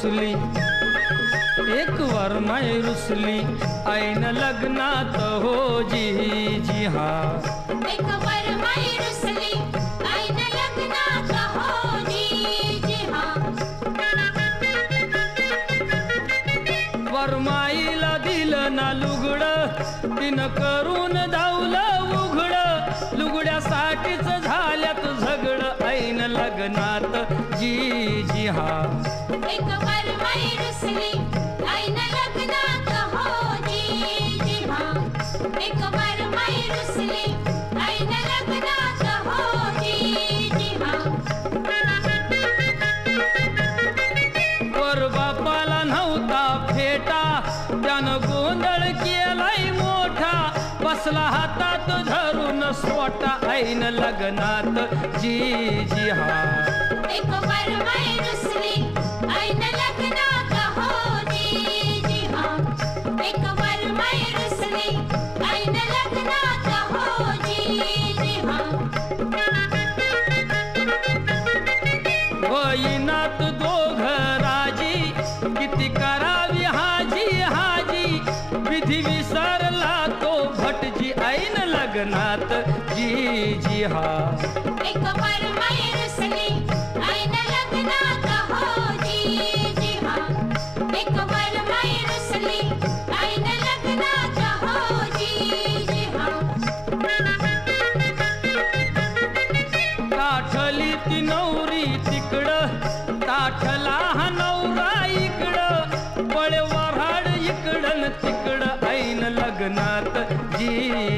रुसली, एक वरमाई रुसली ऐन लग्नात हो जी जी हा। एक वरमाई रुसली ऐन लग्नात हो जी जी हा। वरमाईला दिलं ना लुगड, तिनं करून धावलं उघड, लुगड्यासाठीच झाल्यात झगड ऐन लग्नात जी जी हा। एक वरमाई रुसली ऐन लग्नात हो जी जी हा। एक वरमाई रुसली ऐन लग्नात हो जी जी हा। वर बापाला नव्हता फेटा, त्यानं गोंधळ केलाय मोठा, बसला हातात धरून सोटा ऐन लग्नात जी जी हा। एक वरमाई रुसली ऐन लग्नात हो जी जी हा। एक वरमाई रुसली ऐन लग्नात हो जी जी हा। वैनात दोघ राजी, किती करावी हाजी हाजी, विधी विसरला तो भटजी ऐन लग्नात जी जी हा। एक वरमाई रुसली ऐन लग्नात हो जी जी हा। एक वरमाई रुसली ऐन लग्नात हो जी जी हा। ताठली ती नवरी तिकडं, ताठला हा नवरा इकडं, पळे वऱ्हाड इकडं न तिकडं ऐन लग्नात जी